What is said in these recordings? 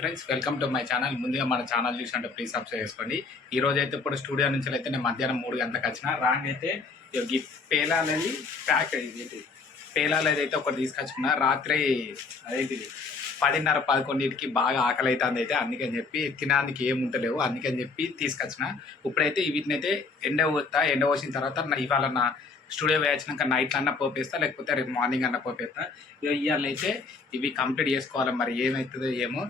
Friends welcome to my channel. ముందుగా మన channel చూసినట్టు ప్లీజ్ సబ్స్క్రైబ్ చేసుకోండి. ఈ రోజు అయితే ఇప్పుడు స్టూడియో నుంచి అయితే నేను మధ్యాహ్నం మూడు గంటలకు వచ్చిన. రాంగ్ అయితే ఇగో ఈ అనేది ప్యాక్ పేలా పేలాలు అయితే ఒకటి తీసుకొచ్చుకున్నా. రాత్రి అదేంటి పదిన్నర పదకొండింటికి బాగా ఆకలి అవుతుంది అయితే అందుకని చెప్పి తినడానికి ఏం ఉంటలేవు అందుకని చెప్పి తీసుకొచ్చిన. ఇప్పుడైతే వీటిని అయితే ఎండ పోతా ఎండ పోసిన తర్వాత నా- ఇవాళ నా స్టూడియో వేయించినాక నైట్ అన్న పోపేస్తా లేకపోతే రేపు మార్నింగ్ అన్న పోపేస్తా. ఇక ఇవాళ అయితే ఇవి కంప్లీట్ చేసుకోవాలి. మరి ఏమవుతుందో ఏమో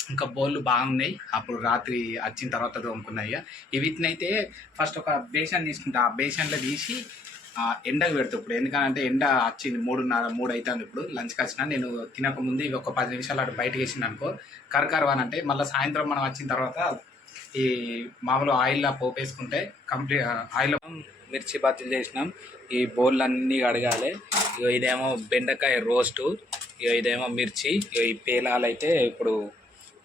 ఇంకా బౌళ్ళు బాగున్నాయి. అప్పుడు రాత్రి వచ్చిన తర్వాత తోముకున్నాయి వీటినైతే వీటిని అయితే ఫస్ట్ ఒక బేషన్ తీసుకుంటా. ఆ బేషన్లో తీసి ఆ, ఎండకు పెడతా ఇప్పుడు. ఎందుకంటే ఎండ వచ్చింది మూడున్నర మూడు అవుతుంది ఇప్పుడు. లంచ్కి వచ్చిన నేను తినక ముందు ఇవి ఒక పది నిమిషాలు అటు బయటకు వేసింది అనుకో. కరకరవాన్ అంటే మళ్ళీ సాయంత్రం మనం వచ్చిన తర్వాత ఈ మామూలు ఆయిల్లో పోపు వేసుకుంటే కంప్లీట్ ఆయిల్ మిర్చి బత్తిలు చేసినాం. ఈ బౌల్ అన్నీ కడగాలి. ఇగో ఇదేమో బెండకాయ రోస్టు. ఇగో ఇదేమో మిర్చి ఇగో ఈ పేలాలు అయితే ఇప్పుడు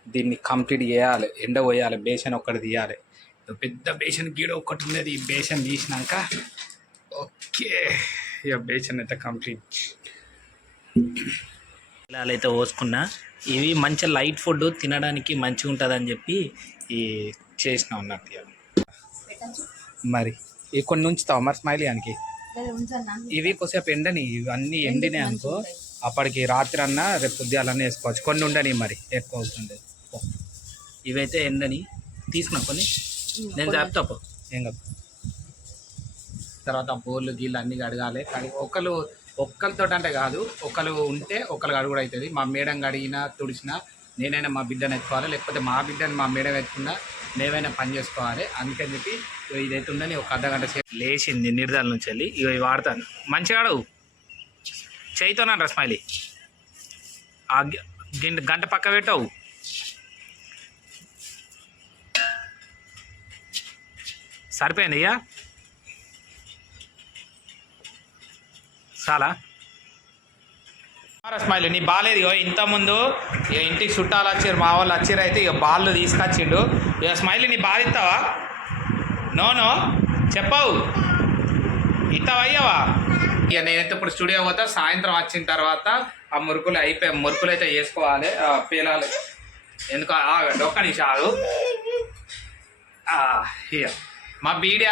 దీన్ని కంప్లీట్ చేయాలి ఎండ పోయాలి బేసన్ ఒక్కటి తీయాలి. పెద్ద బేసన్ గీడ ఒక్కటి ఉన్నది ఈ బేసన్ తీసినాక ఓకే ఇక బేసన్ అయితే కంప్లీట్. పేలాలు అయితే పోసుకున్నా. ఇవి మంచి లైట్ ఫుడ్ తినడానికి మంచిగా ఉంటుందని చెప్పి ఈ చేసిన ఉన్నట్టు ఇక. మరి ఇవి కొన్ని ఉంచుతావు మరి స్మైలీ అనికి ఇవి కొద్దిసేపు ఎండని ఇవన్నీ ఎండినాయి అనుకో అప్పటికి రాత్రి అన్నా రేపు పొద్దుగాలన్నా వేసుకోవచ్చు. కొన్ని ఉండని మరి ఎక్కువ అవుతుండే ఇవైతే ఎండని తీసుకున్నా కొన్ని? నేను చెప్తా ఏం కాదు. తర్వాత బోర్లు గీళ్ళు అన్నీ కడగాలి. కడిగి ఒకరు ఒక్కరితో అంటే కాదు ఒకరు ఉంటే ఒకరు కడుగుడు అవుతుంది. మా మేడం కడిగినా తుడిచినా నేనైనా మా బిడ్డను ఎత్తుకోవాలి. లేకపోతే మా బిడ్డని మా మేడం ఎత్తుకున్నా మేమైనా పని చేసుకోవాలి. అందుకని చెప్పి ఇదైతే ఉందని ఒక అర్ధ గంట సేపు లేచింది నిర్ధారణ నుంచి వెళ్ళి. ఇవి వాడతాను. మంచిగా అడవు చేయితోనంటారా స్మైలీ. ఆ గ- గంట పక్క పెట్టవు. సరిపోయింది అయ్యా చాలా. స్మైల్ నీ బాలేదు ఇగో ఇంతకుముందు ఇక ఇంటికి చుట్టాలు వచ్చారు మా వాళ్ళు వచ్చారు అయితే ఇక బాళ్ళు తీసుకొచ్చిండు. ఇక స్మైల్ నీ బాధ ఇస్తావా నో నో. చెప్పవు. ఇస్తావా అయ్యావా ఇక నేనైతే ఇప్పుడు స్టూడియో పోతా సాయంత్రం వచ్చిన తర్వాత ఆ మురుకులు అయిపోయి మురుకులు అయితే వేసుకోవాలి ఆ ఎందుకు? ఒక్క నిమిషం ఆ, ఇక. మా బిడ్డ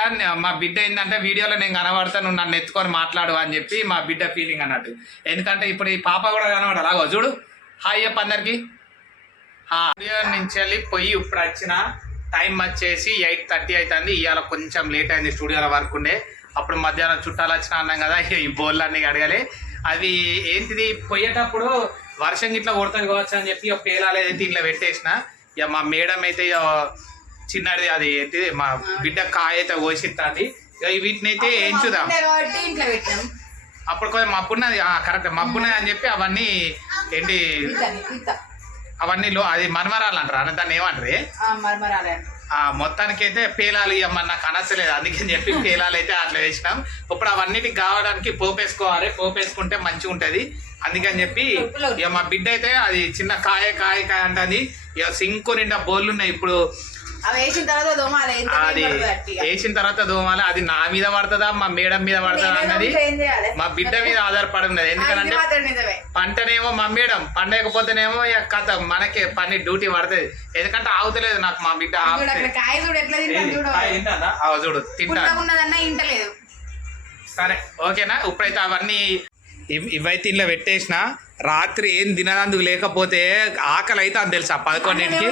మా బిడ్డ ఏంటంటే వీడియోలో నేను కనబడతా నువ్వు నన్ను ఎత్తుకొని మాట్లాడు అని చెప్పి మా బిడ్డ ఫీలింగ్ అన్నట్టు. ఎందుకంటే ఇప్పుడు ఈ పాప కూడా కనబడాలి అలాగో చూడు. హాయ్ చెప్పు అందరికి. వీడియో నుంచి వెళ్ళి పోయి ఇప్పుడు వచ్చిన టైం వచ్చేసి ఎయిట్ థర్టీ అవుతుంది. ఇవాళ కొంచెం లేట్ అయింది స్టూడియోలో వర్క్ ఉండే. అప్పుడు మధ్యాహ్నం చుట్టాలు వచ్చిన అన్నాం కదా ఈ బోర్లు అన్నీ అడగాలి అవి ఏంటిది పోయేటప్పుడు వర్షం గిట్లా కొడుతుంది కావచ్చు అని చెప్పి ఇక పేలాలు అయితే ఇట్లా పెట్టేసిన ఇక మా మేడం అయితే చిన్నది అది ఏంటిది మా బిడ్డ కాయ అయితే కోసిస్తుంది ఇక వీటిని అయితే ఇంట్లో పెట్టాం. అప్పుడు కొంచెం మబ్బున్నది కరెక్ట్ మబ్బున్నది అని చెప్పి అవన్నీ ఏంటి అవన్నీ అది మన్మరాలు అంటారు? అన్న దాన్ని ఏమంటారు? ఆ, మరమరాలే ఆ మొత్తానికి అయితే పేలాలు ఇవ్వమని నాకు అనసలేదు. అందుకని చెప్పి పేలాలు అయితే అట్లా వేసినాం. ఇప్పుడు అవన్నిటికి కావడానికి పోపేసుకోవాలి. పోపేసుకుంటే మంచిగా ఉంటది అందుకని చెప్పి ఇక మా బిడ్డ అయితే అది చిన్న కాయ కాయ కాయ అంటది. ఇక సింకు నిండా బోర్లు ఉన్నాయి. ఇప్పుడు అవి వేసిన తర్వాత దోమాలి. ఎంత అది. వేసిన తర్వాత దోమాలి. అది నా మీద పడుతుందా మా మేడం మీద పడుతుందా నేనే అన్నది? మా బిడ్డ మీద ఆధారపడి ఉన్నది ఎందుకంటే పంటనేమో మా మేడం పండకపోతేనేమో ఇక కథ. మనకే పని డ్యూటీ పడుతుంది. ఎందుకంటే ఆగుతలేదు నాకు మా బిడ్డ చూడు తింటాం. సరే ఓకేనా? ఇప్పుడైతే అవన్నీ ఇవ్- ఇవైతే ఇంట్లో పెట్టేసిన రాత్రి ఏం తినదందుకు లేకపోతే ఆకలి అయితే అని తెలుసా పదకొండింటికి.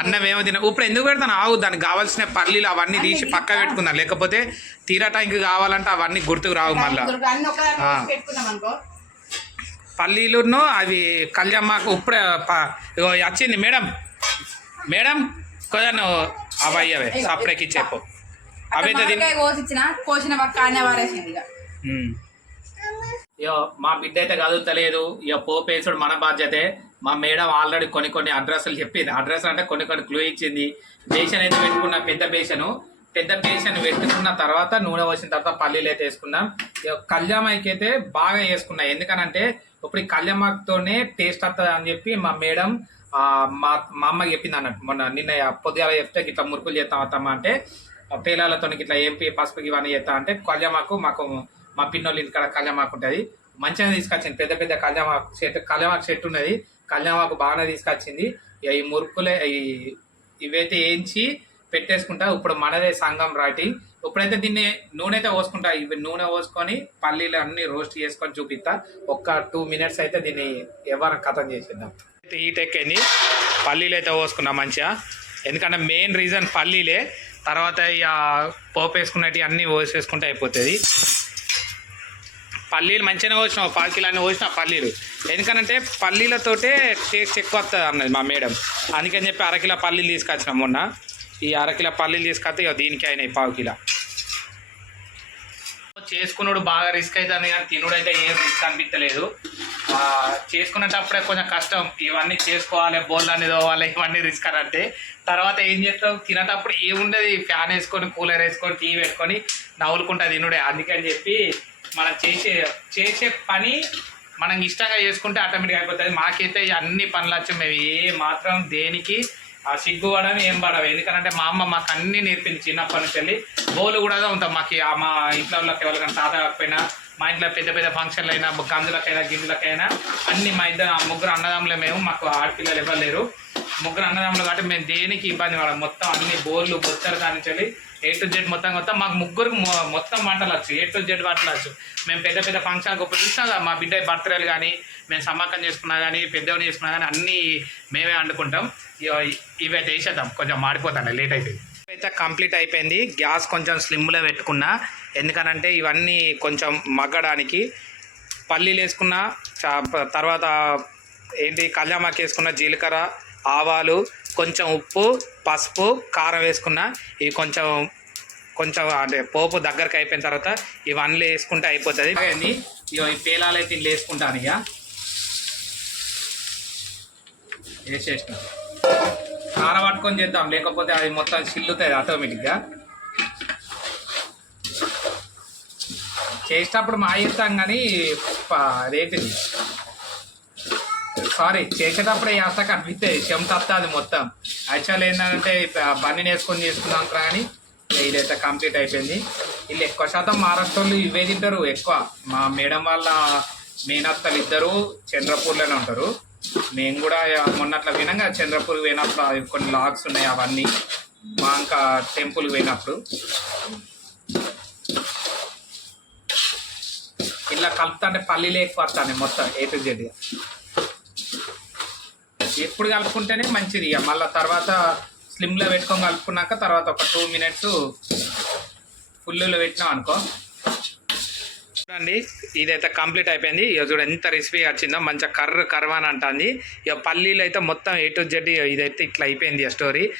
అన్నం ఏమో తిన ఇప్పుడు ఎందుకు పెడతాను? ఆగు దానికి కావాల్సిన పల్లీలు అవన్నీ తీసి పక్క పెట్టుకుందాం? లేకపోతే తీరా టైంకి కావాలంటే అవన్నీ గుర్తుకు రావు మళ్ళా. పల్లీలును అవి కళ్యామాకు ఇప్పుడే వచ్చింది మేడం. మేడం కొంచెం అవి అయ్యవే సపరేకి చెప్పు. అవైతే తిని మరకాయ కోసిచ్చిన కోసిన పక్క ఇక ఇగో మా బిడ్డ అయితే కదులుతలేదు ఇక పోపేసుడు మన బాధ్యతే. మా మేడం ఆల్రెడీ కొన్ని కొన్ని అడ్రస్లు చెప్పింది. అడ్రస్ అంటే కొన్ని కొన్ని క్లూ ఇచ్చింది. బేషన్ అయితే పెట్టుకున్న పెద్ద బేషను పెద్ద బేషన్ పెట్టుకున్న తర్వాత నూనె పోసిన తర్వాత పల్లీలు అయితే వేసుకున్నాం. ఇక కళ్యామాకి అయితే బాగా వేసుకున్నాయి ఎందుకనంటే ఇప్పుడు ఈ కళ్యామాకుతోనే టేస్ట్ వస్తుంది అని చెప్పి మా మేడం మా మా అమ్మ చెప్పింది అన్నట్టు. మొన్న నిన్న పొద్దుగాల చెప్తే ఇట్లా మురుకులు చేస్తాం అత్తమ్మ అంటే పేలాలతో ఇట్లా ఏంపి పసుపు ఇవన్నీ చేస్తా అంటే కళ్యామాకు మాకు మా పిన్నోళ్ళు ఇంటికాడ కళ్యామాకు ఉంటుంది. మంచిగా తీసుకొచ్చింది. పెద్ద పెద్ద కళ్యామాకు చెట్టు కళ్యామాకు చెట్టు ఉన్నది. కళ్యామాకు బాగానే తీసుకొచ్చింది. ఇక ఈ మురుకులే ఈ ఇవైతే వేయించి పెట్టేసుకుంటా. ఇప్పుడు మనదే సంఘం రాటి. ఇప్పుడైతే దీన్ని నూనె అయితే పోసుకుంటా. ఇవి నూనె పోసుకొని పల్లీలు అన్ని రోస్ట్ చేసుకొని చూపిస్తా. ఒక్క టూ మినిట్స్ అయితే దీన్ని ఎవరు కథం చేసేద్దాం. హీట్ ఎక్కింది. పల్లీలు అయితే పోసుకున్నా మంచిగా. ఎందుకంటే మెయిన్ రీజన్ పల్లీలే. తర్వాత ఇక పోపు వేసుకున్నట్టు అన్నీ పోసేసుకుంటే అయిపోతుంది. పల్లీలు మంచిగానే పోసినావు పావు కిలో అన్ని పోసిన పల్లీలు. ఎందుకనంటే పల్లీలతోటే టేస్ట్ ఎక్కువ వస్తుంది అన్నది మా మేడం. అందుకని చెప్పి అరకిలో పల్లీలు తీసుకొచ్చినాం మొన్న. ఈ అరకిలో పల్లీలు తీసుకొస్తే ఇక దీనికి అయినాయి పావు కిలో. చేసుకున్నాడు బాగా రిస్క్ అవుతుంది కానీ తినుడు అయితే ఏం రిస్క్ అనిపించలేదు చేసుకునేటప్పుడే కొంచెం కష్టం. ఇవన్నీ చేసుకోవాలి బోల్ అనేది పోవాలి ఇవన్నీ రిస్క్ అని అంటే. తర్వాత ఏం చేస్తాం తినేటప్పుడు ఏముండదు? ఫ్యాన్ వేసుకొని కూలర్ వేసుకొని టీవీ పెట్టుకొని నవ్వులుకుంటా తినుడే. అందుకని చెప్పి మనం చేసే చేసే పని మనం ఇష్టంగా చేసుకుంటే ఆటోమేటిక్ అయిపోతుంది. మాకైతే అన్ని పనులు వచ్చి మేము ఏ మాత్రం దేనికి ఆ సిగ్గు ఏం పడవు ఎందుకంటే మా అమ్మ మాకు అన్నీ నేర్పింది చిన్నప్పటి నుంచి వెళ్ళి. బోలు కూడా ఉంటాం. మాకు ఆ మా ఇంట్లో వాళ్ళకి ఎవరికైనా తాత కాకపోయినా మా ఇంట్లో పెద్ద పెద్ద ఫంక్షన్లు అయినా గంజులకైనా గింజులకైనా అన్ని మా ఇద్దరు ముగ్గురు అన్నదమ్ములు మేము మాకు ఆడపిల్లలు ఇవ్వలేరు లేరు. ముగ్గురు అన్నదమ్ములు కాబట్టి మేము దేనికి ఇబ్బంది పడం మొత్తం అన్ని బోర్లు బొచ్చలు కానించాలి ఏ టు జెడ్ మొత్తం మొత్తం మాకు ముగ్గురికి మొత్తం వంటలు వచ్చు. ఏ టు జెడ్ వంటలు వచ్చు. మేము పెద్ద పెద్ద ఫంక్షన్ గొప్ప చూసినా కదా, మా బిడ్డ బర్త్డేలు కానీ మేము సమ్మకం చేసుకున్నా కానీ పెద్దవని చేసుకున్నా కానీ అన్నీ మేమే వండుకుంటాం. ఇగో ఇవైతే వేసేద్దాం కొంచెం మాడిపోతాను లేట్ అయితే అయితే కంప్లీట్ అయిపోయింది. గ్యాస్ కొంచెం స్లిమ్లో పెట్టుకున్నా. ఎందుకనంటే ఇవన్నీ కొంచెం మగ్గడానికి పల్లీలు వేసుకున్న తర్వాత ఏంటి కళ్యామాకి వేసుకున్న జీలకర్ర ఆవాలు కొంచెం ఉప్పు పసుపు కారం వేసుకున్న ఇవి కొంచెం కొంచెం అంటే పోపు దగ్గరకు అయిపోయిన తర్వాత ఇవన్నీ వేసుకుంటే అయిపోతుంది. అయింది పేలాలు అయితే ఇందులో వేసుకుంటాను ఇక. వేసేసిన. కారం పట్టుకొని చేద్దాం. లేకపోతే అది మొత్తం చిల్లుతుంది ఆటోమేటిక్గా చేసేటప్పుడు మా చేస్తాం కానీ ప- సారీ చేసేటప్పుడే వేస్తాక అనిపిస్తుంది చెమట వస్తుంది మొత్తం. యాక్చువల్ ఏంటంటే బండిని వేసుకొని చేసుకున్నాం కానీ ఇదైతే కంప్లీట్ అయిపోయింది. వీళ్ళు ఎక్కువ శాతం మహారాష్ట్రలో ఇవే తింటారు. ఎక్కువ మా మేడం వాళ్ళ మేనత్తలు ఇద్దరు చంద్రపూర్లోనే ఉంటారు. మేము కూడా మొన్నట్ల వినంగా చంద్రపూర్ పోయినప్పుడు అవి కొన్ని లాగ్స్ ఉన్నాయి అవన్నీ. మా ఇంకా టెంపుల్ పోయినప్పుడు. ఇలా కలుపుతుంటే పల్లీలే ఎక్కువ వస్తాయి మొత్తం ఏ టు జెడ్ ఎప్పుడు కలుపుకుంటేనే మంచిది ఇక. మళ్ళీ తర్వాత స్లిమ్లో పెట్టుకొని కలుపుకున్నాక తర్వాత ఒక టూ మినిట్స్ ఫుల్లో పెట్టినాం అనుకో. చూడండి ఇదైతే కంప్లీట్ అయిపోయింది. ఇక చూడ ఎంత రెసిపీ వచ్చిందో మంచిగా కర్ర కర్ర అని అంటుంది. ఇక పల్లీలు అయితే మొత్తం ఏ టు జెడ్ ఇదైతే ఇట్లా అయిపోయింది ఆ స్టోరీ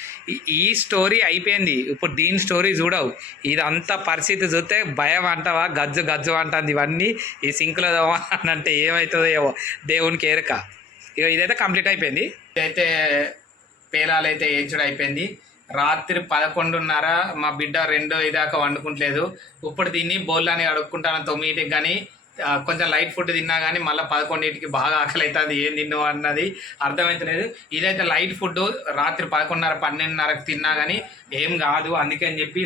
ఈ- స్టోరీ అయిపోయింది. ఇప్పుడు దీని స్టోరీ చూడవు. ఇదంతా పరిస్థితి చూస్తే భయం అంటావా? గజ్జు గజ్జు అంటుంది ఇవన్నీ. ఈ సింకులో అని అంటే ఏమవుతుందో ఏమో. దేవునికి ఏరక. ఇక ఇదైతే కంప్లీట్ అయిపోయింది. ఇదైతే పేలాలు అయితే అయిపోయింది. రాత్రి పదకొండున్నర మా బిడ్డ రెండో ఇదాకా వండుకుంటలేదు. ఇప్పుడు తిని బౌల్లని అడుక్కుంటాను తొమ్మిదికి కానీ కొంచెం లైట్ ఫుడ్ తిన్నా కానీ మళ్ళీ పదకొండింటికి బాగా ఆకలి అవుతుంది ఏం తిన్ను అన్నది అర్థమవుతలేదు ఇదైతే లైట్ ఫుడ్ రాత్రి పదకొండున్నర పన్నెండున్నరకు తిన్నా కానీ ఏం కాదు అందుకని చెప్పి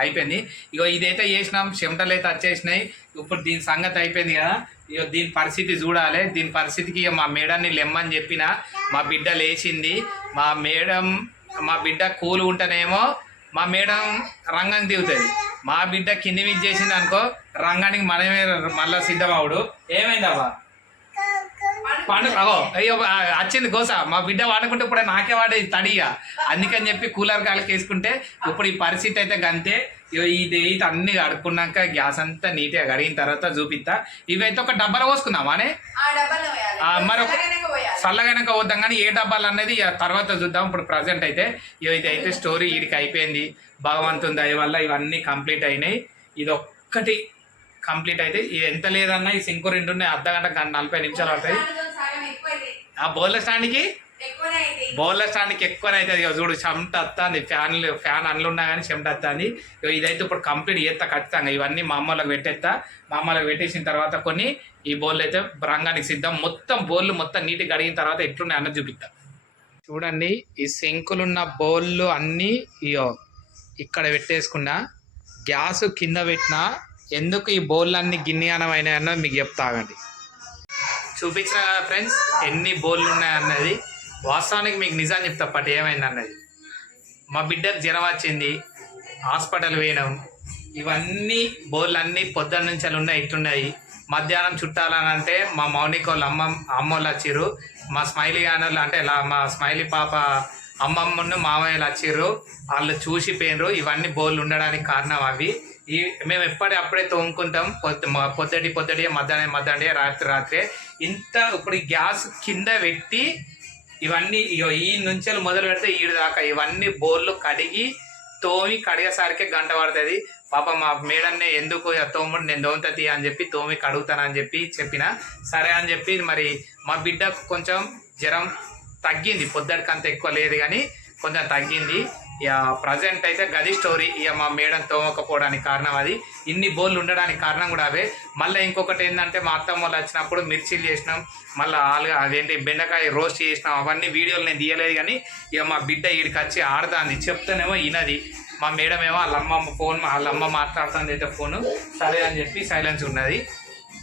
అయిపోయింది. ఇగో ఇదైతే చేసినాం. చెమటలు అయితే వచ్చేసినాయి ఇప్పుడు దీని సంగతి అయిపోయింది కదా. ఇక దీని పరిస్థితి చూడాలి. దీని పరిస్థితికి ఇక మా మేడాన్ని లెమ్మని చెప్పిన మా బిడ్డ లేచింది. మా మేడం మా బిడ్డ కూలు ఉంటేనేమో మా మేడం రంగం దిగుతుంది. మా బిడ్డ కింది మీద చేసింది అనుకో రంగానికి మనమే మళ్ళా సిద్ధమవుడు ఏమైందవ్వా అగో అయ్యో వచ్చింది గోస. మా బిడ్డ వాడుకుంటే ఇప్పుడు నాకే వాడేది తడిగా అందుకని చెప్పి కూలర్ గాలికి వేసుకుంటే ఇప్పుడు ఈ పరిస్థితి అయితే గంతే. ఇది ఇది అన్ని కడుక్కున్నాక గ్యాస్ అంతా నీట్గా కడిగిన తర్వాత చూపిస్తా ఇవైతే ఒక డబ్బాలో చల్లగానే పోయాలి. చల్లగానక వద్దాం కానీ ఏ డబ్బాలు అనేది తర్వాత చూద్దాం. ఇప్పుడు ప్రజెంట్ అయితే ఇగో ఇది అయితే స్టోరీ వీడికి అయిపోయింది. భగవంతుని దయ వల్ల ఇవన్నీ కంప్లీట్ అయినాయి. ఇది ఒక్కటి కంప్లీట్ అయితే. ఇది ఎంత లేదన్నా ఈ సింకు రెండు ఉన్నాయి అర్ధ గంట నలభై నిమిషాలు అవుతాయి. ఆ బౌల్ల స్టాండ్కి. బౌల్ల స్టాండ్కి ఎక్కువ అవుతుంది. చూడు చెమట వస్తుంది ఫ్యాన్లు ఫ్యాన్ అన్లు ఉన్నా కానీ చెమట వస్తుంది ఇదైతే ఇప్పుడు కంప్లీట్ చేస్తా ఖచ్చితంగా. ఇవన్నీ మా అమ్మలకు పెట్టేస్తా. మా అమ్మలకు పెట్టేసిన తర్వాత కొన్ని ఈ బౌల్ అయితే రంగానికి సిద్ధం. మొత్తం బౌల్ మొత్తం నీట్గా కడిగిన తర్వాత ఎట్లున్నాయి అన్నది చూపిస్తా. చూడండి ఈ శంకులున్న బౌళ్ళు అన్నీ ఇయో ఇక్కడ పెట్టేసుకున్నా గ్యాస్ కింద పెట్టినా ఎందుకు ఈ బౌళ్ళు అన్ని గిన్నెయానమైనా అన్నది మీకు చెప్తాగండి చూపించిన కదా ఫ్రెండ్స్ ఎన్ని బోర్లు ఉన్నాయన్నది వాస్తవానికి మీకు నిజాన్ని చెప్తా పట్టు ఏమైంది అన్నది మా బిడ్డకు జ్వరం వచ్చింది హాస్పిటల్ వేయడం ఇవన్నీ బోర్లు అన్నీ పొద్దున్న నుంచి అలా ఉన్నాయి ఇట్టున్నాయి మధ్యాహ్నం చుట్టాలని అంటే మా మౌనిక వాళ్ళ అమ్మ అమ్మోళ్ళు వచ్చిర్రు. మా స్మైలీ గానోళ్ళు అంటే మా స్మైలీ పాప అమ్మమ్మను మామయ్యలు వచ్చిర్రు. వాళ్ళు చూసిపోయినరు ఇవన్నీ బోర్లు ఉండడానికి కారణం అవి. ఈ మేము ఎప్పటి అప్పుడే తోముకుంటాం. పొద్దు పొద్దుటి పొద్దుటి మధ్యాహ్నం మధ్యాహ్నం రాత్రి రాత్రి. ఇంత ఇప్పుడు గ్యాస్ కింద పెట్టి ఇవన్నీ ఈ నుంచి మొదలు పెడితే ఈడు దాకా ఇవన్నీ బోర్లు కడిగి తోమి కడిగేసరికి గంట పడుతుంది. పాప మా మేడన్నే ఎందుకు తోముడు నేను తోముతుంది అని చెప్పి తోమి కడుగుతానని చెప్పి చెప్పిన. సరే అని చెప్పి మరి మా బిడ్డకు కొంచెం జ్వరం తగ్గింది. పొద్దుటికి అంత ఎక్కువ లేదు కానీ కొంచెం తగ్గింది. ఇక ప్రజెంట్ అయితే గది స్టోరీ ఇక మా మేడం తోమకపోవడానికి కారణం అది. ఇన్ని బోర్లు ఉండడానికి కారణం కూడా అవే. మళ్ళీ ఇంకొకటి ఏంటంటే మా అత్తమ్మ వాళ్ళు వచ్చినప్పుడు మిర్చీలు చేసినాం. మళ్ళీ ఆలుగా అదేంటి బెండకాయ రోస్ట్ చేసినాం. అవన్నీ వీడియోలు నేను తీయలేదు కానీ ఇక మా బిడ్డ ఈడికి వచ్చి ఆడుతుంది. చెప్తేనేమో వినది మా మేడం ఏమో వాళ్ళ అమ్మ ఫోన్ వాళ్ళ అమ్మ మాట్లాడుతుంది అయితే ఫోను సరే అని చెప్పి సైలెన్స్ ఉన్నది.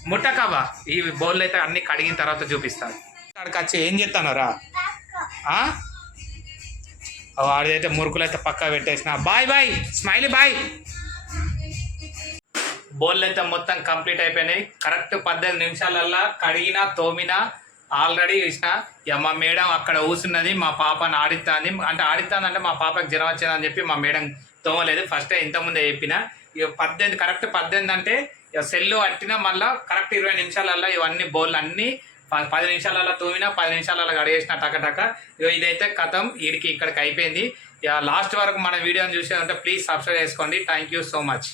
ముట్టకవా ఈ బౌల్ అయితే అన్ని కడిగిన తర్వాత చూపిస్తాను అక్కడికి వచ్చి ఏం చెప్తాను రా వాడిదైతే మురుకులు అయితే పక్కా పెట్టేసిన. Bye bye smiley bye. Bowl అయితే మొత్తం కంప్లీట్ అయిపోయినాయి. కరెక్ట్ పద్దెనిమిది నిమిషాలల్లా కడిగినా తోమినా ఆల్రెడీ ఇచ్చిన. ఇక మా మేడం అక్కడ ఊసున్నది మా పాపని ఆడిస్తాంది అంటే ఆడిస్తానంటే మా పాపకి జ్వరం వచ్చిందని చెప్పి మా మేడం తోమలేదు. ఫస్ట్ ఇంతకుముందే చెప్పిన. ఇక పద్దెనిమిది కరెక్ట్ పద్దెనిమిది అంటే ఇక సెల్లు పట్టినా మళ్ళీ కరెక్ట్ ఇరవై నిమిషాలల్లో ఇవన్నీ బౌల్ అన్నీ పది నిమిషాలలో తోమినా పది నిమిషాలలో కడిగేసిన టక టక. ఇగో ఇదైతే కథం. వీడికి ఇక్కడికి అయిపోయింది. లాస్ట్ వరకు మన వీడియోని చూసేదంటే ప్లీజ్ సబ్స్క్రైబ్ చేసుకోండి. Thank you so much.